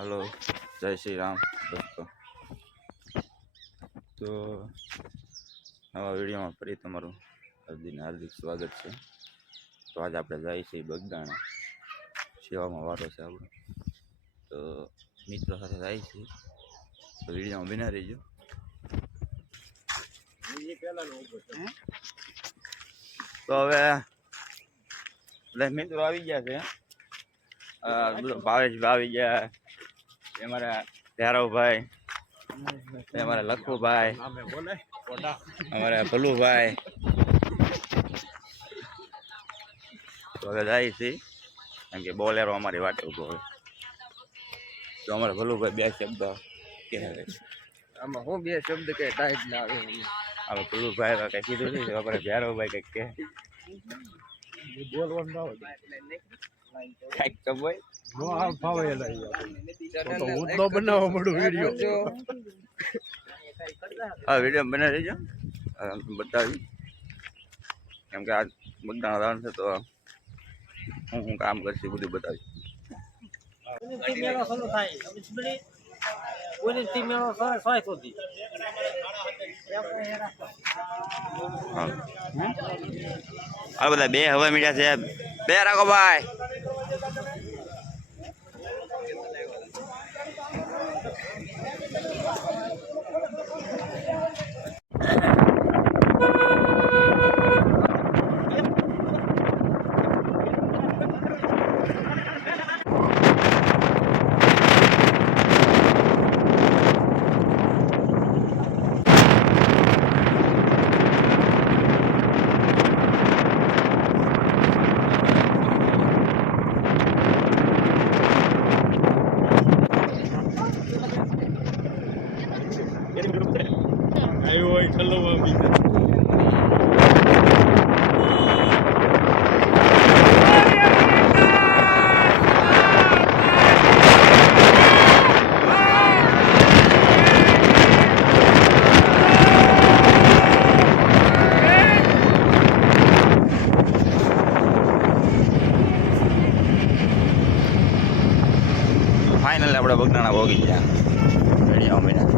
Hello, જય શ્રી રામ દોસ્તો. તો નવા વિડીયોમાં ફરી તમારું હાર્દિક સ્વાગત છે. તો આજે આપણે જઈએ છીએ બગદાણા, સેવામાં વારો છે આપણો. તો મિત્રો સાથે જાય છે, તો વિડીયોમાં બના રહીજો. તો હવે બધા મિત્રો આવી ગયા છે. ભાવેશ આવી ગયા, અમારા ધૈરવભાઈ, અમારા લખુભાઈ, અમારા ભલુભાઈ. તો હવે જાય છે, કેમ કે બોલેરો અમારી વાટે ઉભો હોય. તો અમારા ભલુભાઈ બે શબ્દ કહે. આમાં હું બે શબ્દ કે ટાઈટ ના આવે. હવે ભલુભાઈ કઈ કીધું નથી, આપણે ધૈરવભાઈ કઈક કહે. બોલવાનું ના હોય કઈક તો બોલ. હા, વિડીયો બનાવી દેજો, બતાવી. કેમ કે આ બગદાણા દાણ છે, તો હું કામ કરશે બધું બતાવી. હા, બધા બે હવા મીડિયા છે, બે રાખો ભાઈ. ફાઇનલ આપણે બગદાણા ભોગી ગયા. વિડીયો મહિના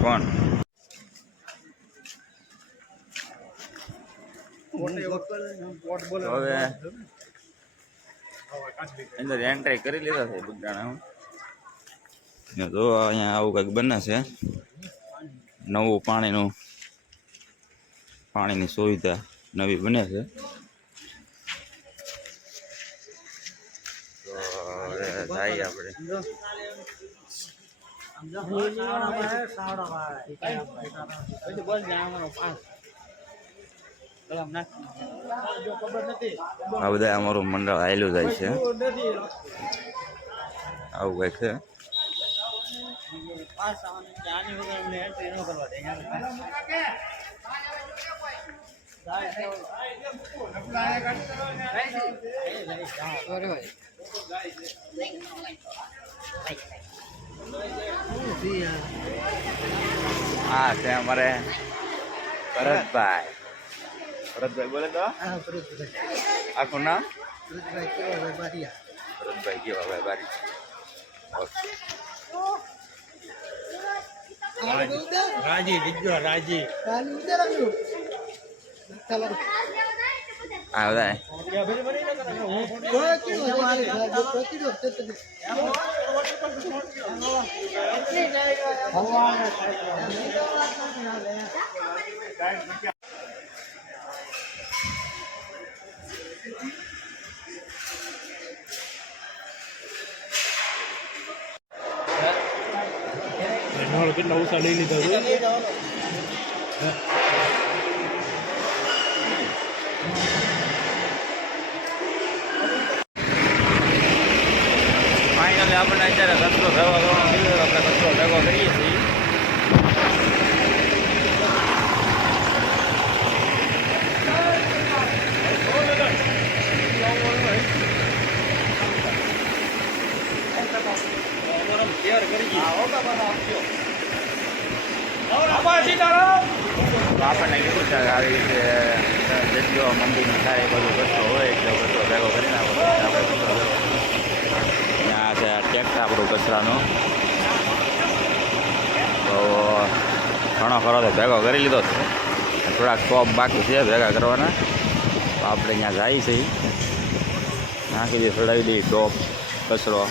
કોણ હવે અંદર એન્ટ્રી કરી લીધા છે બગદાણા. તો અહીંયા આવું કંઈક બને છે, નવું પાણીની સુવિધા નવી બને છે. તો જાય આપણે આ બધા અમારું મંડળ આવેલું જાય છે, આવું કંઈક છે. હા, છે અમારે ભરતભાઈ. ભરતભાઈ બોલે તો આખું નામ ભરતભાઈ કેવા ભાઈ બારી. રાજી વિજ્ઞા રાજી હા બધા કેટલા ઉષા લઈ લીધા છે. ફાઇનલી આપણે અત્યારે કચરો ભેગો કરવાનો કીધું, આપણે કચરો ભેગો કરીએ છીએ. આપણને કીધું છે આવી રીતે જેટલો મંદિરનો થાય એ બધું કચરો હોય એટલો કચરો ભેગો કરીને આપણે કચરો ભેગો કચરાનો. તો ઘણો ખરો તો ભેગો કરી લીધો છે. થોડાક ટોપ બાકી છે ભેગા કરવાના. તો આપણે ત્યાં જાય છે નાખી દઈએ, ચડાવી દઈએ ટોપ કચરો.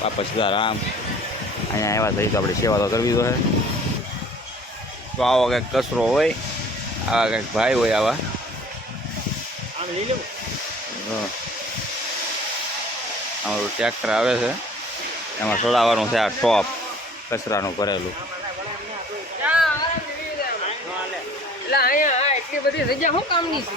બાપા સીતારામ અહીંયા આવ્યા થઈ તો આપણે સેવા તો કરવી જોઈએ. તો આવો કંઈક કચરો હોય, આવા કંઈક ભાઈ હોય આવા. અમારું ટ્રેક્ટર આવે છે, એમાં ચડાવવાનું છે આ ટોપ કચરાનું ભરેલું. એટલે અહીંયા એટલી બધી જગ્યા શું કામની છે?